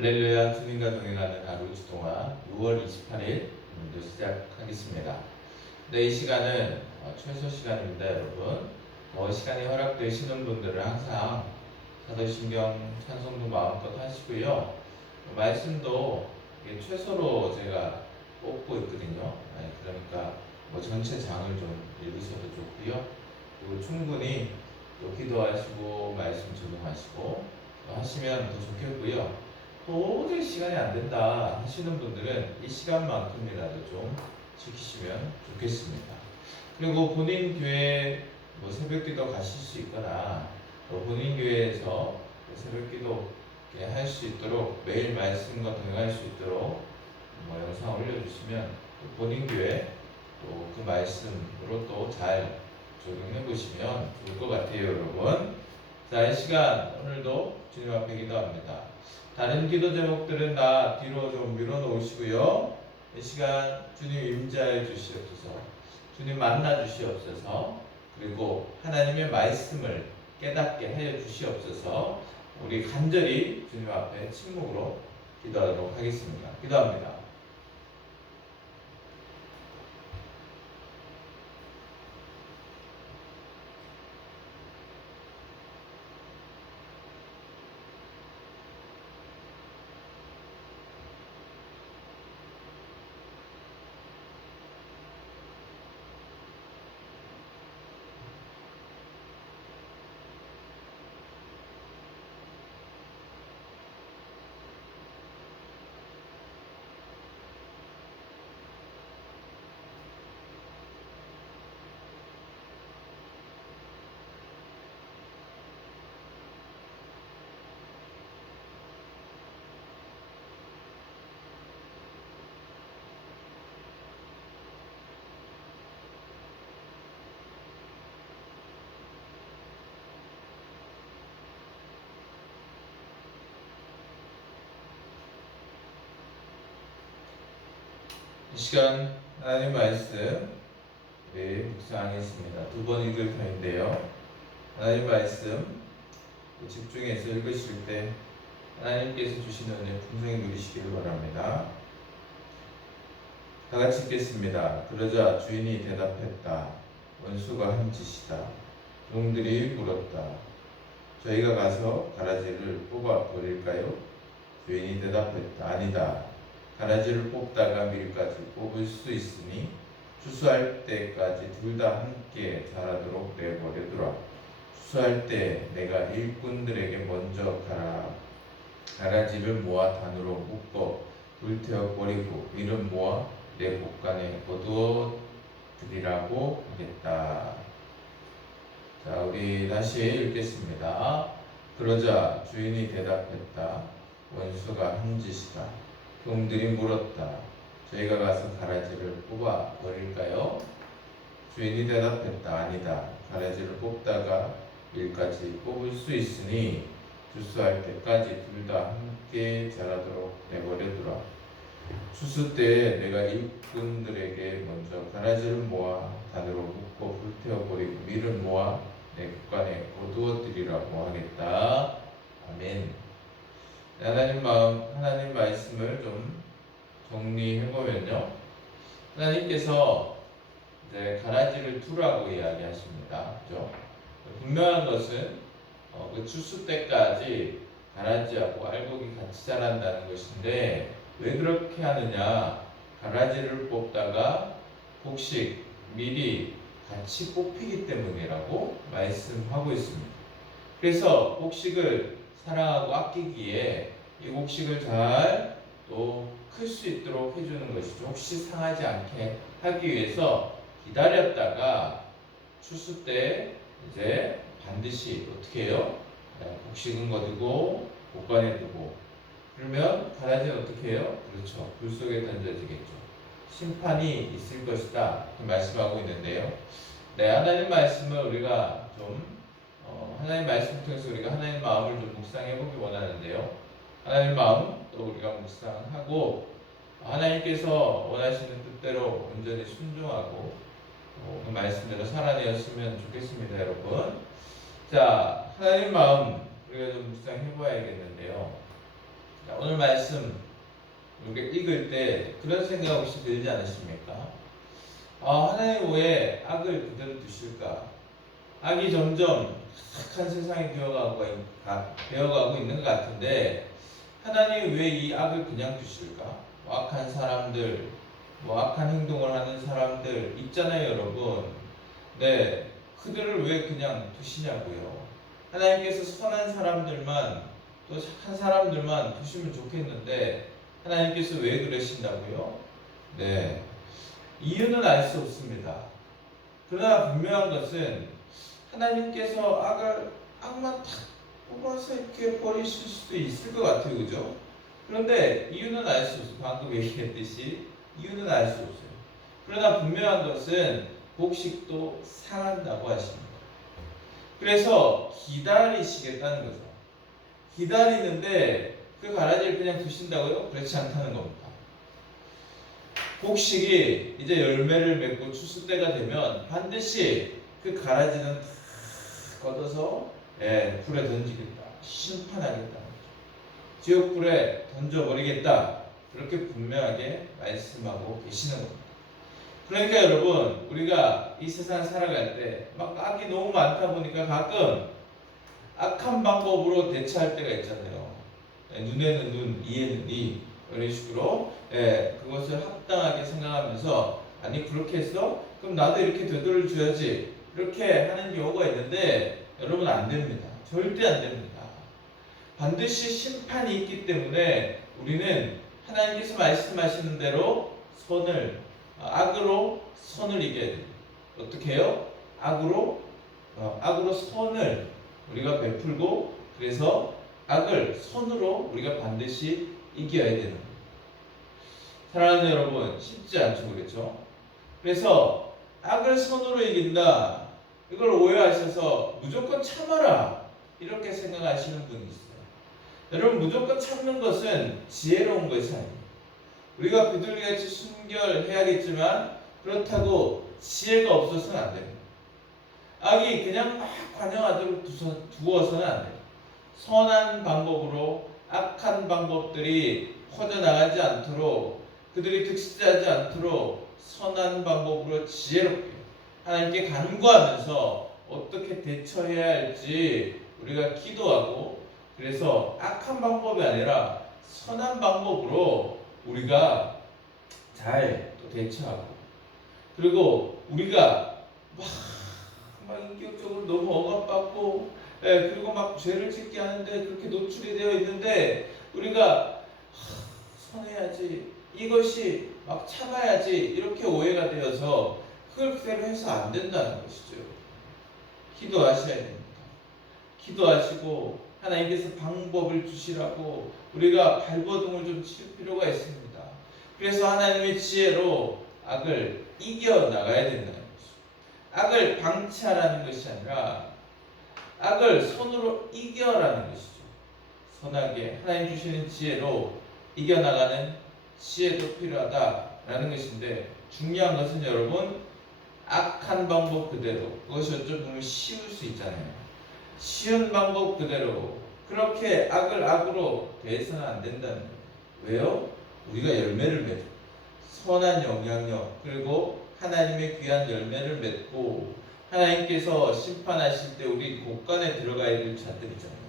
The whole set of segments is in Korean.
할렐루야 주님과 동행하는 하루 주동화 6월 28일 오늘도 시작하겠습니다. 네, 이 시간은 어, 최소 시간입니다, 여러분. 뭐 시간이 허락되시는 분들은 항상 사도신경 찬송도 마음껏 하시고요. 말씀도 최소로 제가 뽑고 있거든요. 네, 그러니까 뭐 전체 장을 좀 읽으셔도 좋고요. 그리고 충분히 또 기도하시고 말씀 적용하시고 또 하시면 더 좋겠고요. 도저히 시간이 안 된다 하시는 분들은 이 시간만큼이라도 좀 지키시면 좋겠습니다. 그리고 본인 교회 뭐 새벽기도 가실 수 있거나 또 본인 교회에서 새벽기도 할 수 있도록 매일 말씀과 동행할 수 있도록 뭐 영상 올려주시면 또 본인 교회 또 그 말씀으로 또 잘 적용해 보시면 좋을 것 같아요, 여러분. 자, 이 시간 오늘도 주님 앞에 기도합니다. 다른 기도 제목들은 다 뒤로 좀 밀어놓으시고요. 이 시간 주님 임자해 주시옵소서. 주님 만나 주시옵소서. 그리고 하나님의 말씀을 깨닫게 하여 주시옵소서. 우리 간절히 주님 앞에 침묵으로 기도하도록 하겠습니다. 기도합니다. 이 시간 하나님 말씀 우리 묵상하겠습니다. 두 번 읽을 편인데요. 하나님 말씀 집중해서 읽으실 때 하나님께서 주시는 은혜 풍성히 누리시기를 바랍니다. 다 같이 읽겠습니다. 그러자 주인이 대답했다. 원수가 한 짓이다. 종들이 물었다. 저희가 가서 가라지를 뽑아 버릴까요? 주인이 대답했다. 아니다. 가라지를 뽑다가 밀까지 뽑을 수 있으니 추수할 때까지 둘 다 함께 자라도록 내버려두라. 추수할 때 내가 일꾼들에게 먼저 가라. 가라지를 모아 단으로 묶어 불태워 버리고 밀은 모아 내 곳간에 거두어 드리라고 하겠다. 자, 우리 다시 읽겠습니다. 그러자 주인이 대답했다. 원수가 한 짓이다. 종들이 물었다. 저희가 가서 가라지를 뽑아 버릴까요? 주인이 대답했다. 아니다. 가라지를 뽑다가 일까지 뽑을 수 있으니 주수할 때까지 둘 다 함께 자라도록 내버려두라. 추수 때 내가 일꾼들에게 먼저 가라지를 모아 단으로 묶고 불태워 버리고 밀을 모아 내 국간에 거두어 드리라고 하겠다. 아멘. 하나님 마음, 하나님 말씀을 좀 정리해 보면요. 하나님께서 이제 가라지를 두라고 이야기하십니다. 그죠? 분명한 것은 어, 그 추수 때까지 가라지하고 알곡이 같이 자란다는 것인데 왜 그렇게 하느냐? 가라지를 뽑다가 곡식, 밀이 같이 뽑히기 때문이라고 말씀하고 있습니다. 그래서 곡식을 사랑하고 아끼기에 이 곡식을 잘 또 클 수 있도록 해주는 것이죠. 혹시 상하지 않게 하기 위해서 기다렸다가 추수 때 이제 반드시 어떻게 해요? 네, 곡식은 거두고 곳간에 두고 그러면 가라지는 어떻게 해요? 그렇죠. 불 속에 던져지겠죠. 심판이 있을 것이다. 말씀하고 있는데요. 네, 하나님 말씀을 우리가 좀 어, 하나님 말씀 통해서 우리가 하나님 마음을 좀 묵상해 보기 원하는데요. 하나님 마음 또 우리가 묵상하고 하나님께서 원하시는 뜻대로 온전히 순종하고 어, 그 말씀대로 살아내었으면 좋겠습니다, 여러분. 자, 하나님 마음 우리가 좀 묵상해 봐야겠는데요. 자, 오늘 말씀 우리가 읽을 때 그런 생각 혹시 들지 않으십니까? 아, 하나님 왜 악을 그대로 두실까? 악이 점점 악한 세상이 되어가고, 있- 가- 되어가고 있는 것 같은데 하나님이 왜 이 악을 그냥 두실까? 뭐 악한 사람들, 뭐 악한 행동을 하는 사람들 있잖아요, 여러분. 네, 그들을 왜 그냥 두시냐고요. 하나님께서 선한 사람들만 또 착한 사람들만 두시면 좋겠는데 하나님께서 왜 그러신다고요? 네, 이유는 알 수 없습니다. 그러나 분명한 것은 하나님께서 악을 악만 탁 뽑아서 이렇게 버리실 수도 있을 것 같아요, 그죠? 그런데 이유는 알 수 없어요. 방금 얘기했듯이 이유는 알 수 없어요. 그러나 분명한 것은 복식도 상한다고 하십니다. 그래서 기다리시겠다는 거죠. 기다리는데 그 가라지를 그냥 두신다고요? 그렇지 않다는 겁니다. 곡식이 이제 열매를 맺고 추수 때가 되면 반드시 그 가라지는 다 걷어서 예, 불에 던지겠다. 심판하겠다. 지옥불에 던져버리겠다. 그렇게 분명하게 말씀하고 계시는 겁니다. 그러니까 여러분, 우리가 이 세상 살아갈 때 막 악이 너무 많다 보니까 가끔 악한 방법으로 대처할 때가 있잖아요. 예, 눈에는 눈, 이에는 이 이런 식으로 예, 그것을 합당하게 생각하면서 아니 그렇게 했어? 그럼 나도 이렇게 되돌려 줘야지 이렇게 하는 경우가 있는데 여러분 안 됩니다. 절대 안 됩니다. 반드시 심판이 있기 때문에 우리는 하나님께서 말씀하시는 대로 선을 악으로 선을 이겨야 돼요. 어떻게 해요? 악으로 어, 악으로 선을 우리가 베풀고 그래서 악을 선으로 우리가 반드시 이겨야 되는 거예요. 사랑하는 여러분 쉽지 않죠 그렇죠? 그래서 악을 선으로 이긴다 이걸 오해하셔서 무조건 참아라 이렇게 생각하시는 분이 있어요. 여러분 무조건 참는 것은 지혜로운 것이 아니에요. 우리가 비둘기같이 순결해야겠지만 그렇다고 지혜가 없어서는 안 됩니다. 악이 그냥 막 관영하도록 두어서는 안 돼요. 선한 방법으로 악한 방법들이 퍼져나가지 않도록 그들이 득실하지 않도록 선한 방법으로 지혜롭게 하나님께 간구하면서 어떻게 대처해야 할지 우리가 기도하고 그래서 악한 방법이 아니라 선한 방법으로 우리가 잘 또 대처하고 그리고 우리가 막, 막 인격적으로 너무 억압받고 예, 그리고 막 죄를 짓게 하는데 그렇게 노출이 되어 있는데 우리가 하, 선해야지. 이것이 막 참아야지. 이렇게 오해가 되어서 그걸 그대로 해서 안 된다는 것이죠. 기도하셔야 됩니다. 기도하시고 하나님께서 방법을 주시라고 우리가 발버둥을 좀 칠 필요가 있습니다. 그래서 하나님의 지혜로 악을 이겨 나가야 된다는 것이죠. 악을 방치하라는 것이 아니라 악을 손으로 이겨라는 것이죠. 선하게 하나님 주시는 지혜로 이겨나가는 지혜도 필요하다라는 것인데 중요한 것은 여러분 악한 방법 그대로 그것이 어쩌면 보면 쉬울 수 있잖아요. 쉬운 방법 그대로 그렇게 악을 악으로 대해서는 안 된다는 거예요. 왜요? 우리가 열매를 맺고 선한 영향력 그리고 하나님의 귀한 열매를 맺고 하나님께서 심판하실 때 우리 곳간에 들어가야 될 자들이잖아요.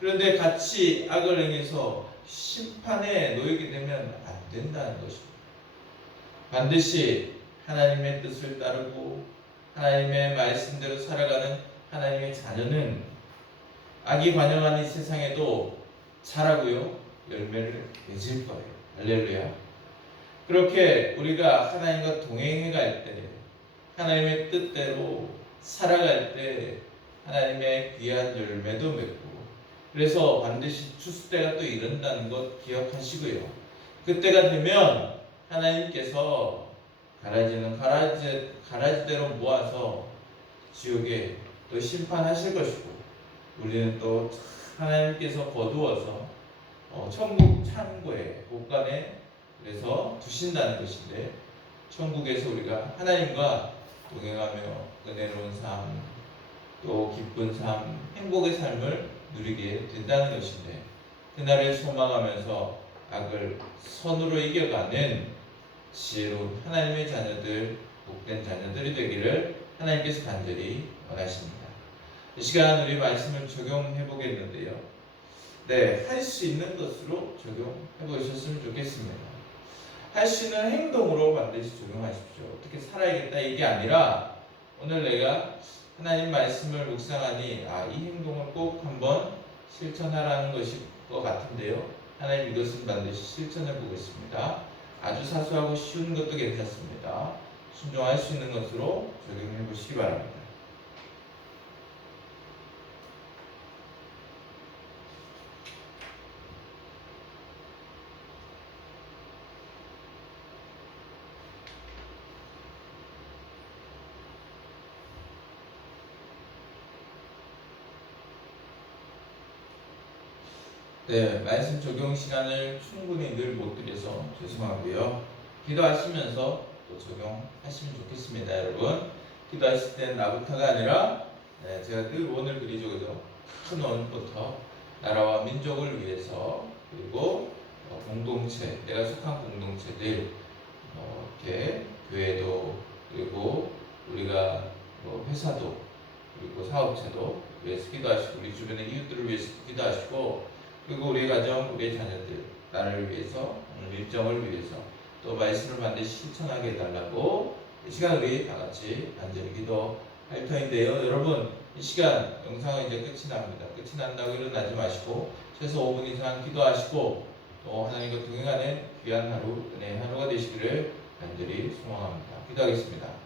그런데 같이 악을 행해서 심판에 놓이게 되면 안 된다는 것입니다. 반드시 하나님의 뜻을 따르고 하나님의 말씀대로 살아가는 하나님의 자녀는 악이 관영한 이 세상에도 자라고요 열매를 맺을 거예요. 할렐루야. 그렇게 우리가 하나님과 동행해 갈 때, 하나님의 뜻대로 살아갈 때, 하나님의 귀한 열매도 맺고, 그래서 반드시 추수 때가 또 이른다는 것 기억하시고요. 그때가 되면 하나님께서 가라지는 가라지, 가라지대로 모아서 지옥에 또 심판하실 것이고, 우리는 또 하나님께서 거두어서 어, 천국 창고에 곳간에 그래서 두신다는 것인데 천국에서 우리가 하나님과 동행하며 은혜로운 삶, 또 기쁜 삶, 행복의 삶을 누리게 된다는 것인데 그날을 소망하면서 악을 선으로 이겨가는 지혜로운 하나님의 자녀들, 복된 자녀들이 되기를 하나님께서 간절히 원하십니다. 이 시간 우리 말씀을 적용해 보겠는데요. 네, 할 수 있는 것으로 적용해 보셨으면 좋겠습니다. 할 수 있는 행동으로 반드시 적용하십시오. 어떻게 살아야겠다 이게 아니라 오늘 내가 하나님 말씀을 묵상하니 아, 이 행동을 꼭 한번 실천하라는 것일 것 같은데요. 하나님 이것은 반드시 실천해 보겠습니다. 아주 사소하고 쉬운 것도 괜찮습니다. 순종할 수 있는 것으로 적용해 보시기 바랍니다. 네, 말씀 적용 시간을 충분히 늘 못 드려서 죄송하고요. 기도하시면서 또 적용하시면 좋겠습니다, 여러분. 기도하실 때는 나부터가 아니라 네, 제가 늘 원을 그리죠, 그죠? 큰 원부터 나라와 민족을 위해서 그리고 어, 공동체, 내가 속한 공동체들 어, 이렇게 교회도 그리고 우리가 뭐 회사도 그리고 사업체도 위해서 기도하시고 우리 주변의 이웃들을 위해서 기도하시고 그리고 우리 가정, 우리 자녀들, 나를 위해서, 오늘 일정을 위해서, 또 말씀을 반드시 실천하게 해달라고 이 시간 우리 다 같이 간절히 기도할 터인데요. 여러분, 이 시간 영상은 이제 끝이 납니다. 끝이 난다고 일어나지 마시고, 최소 5분 이상 기도하시고, 또 하나님과 동행하는 귀한 하루, 은혜의 하루가 되시기를 간절히 소망합니다. 기도하겠습니다.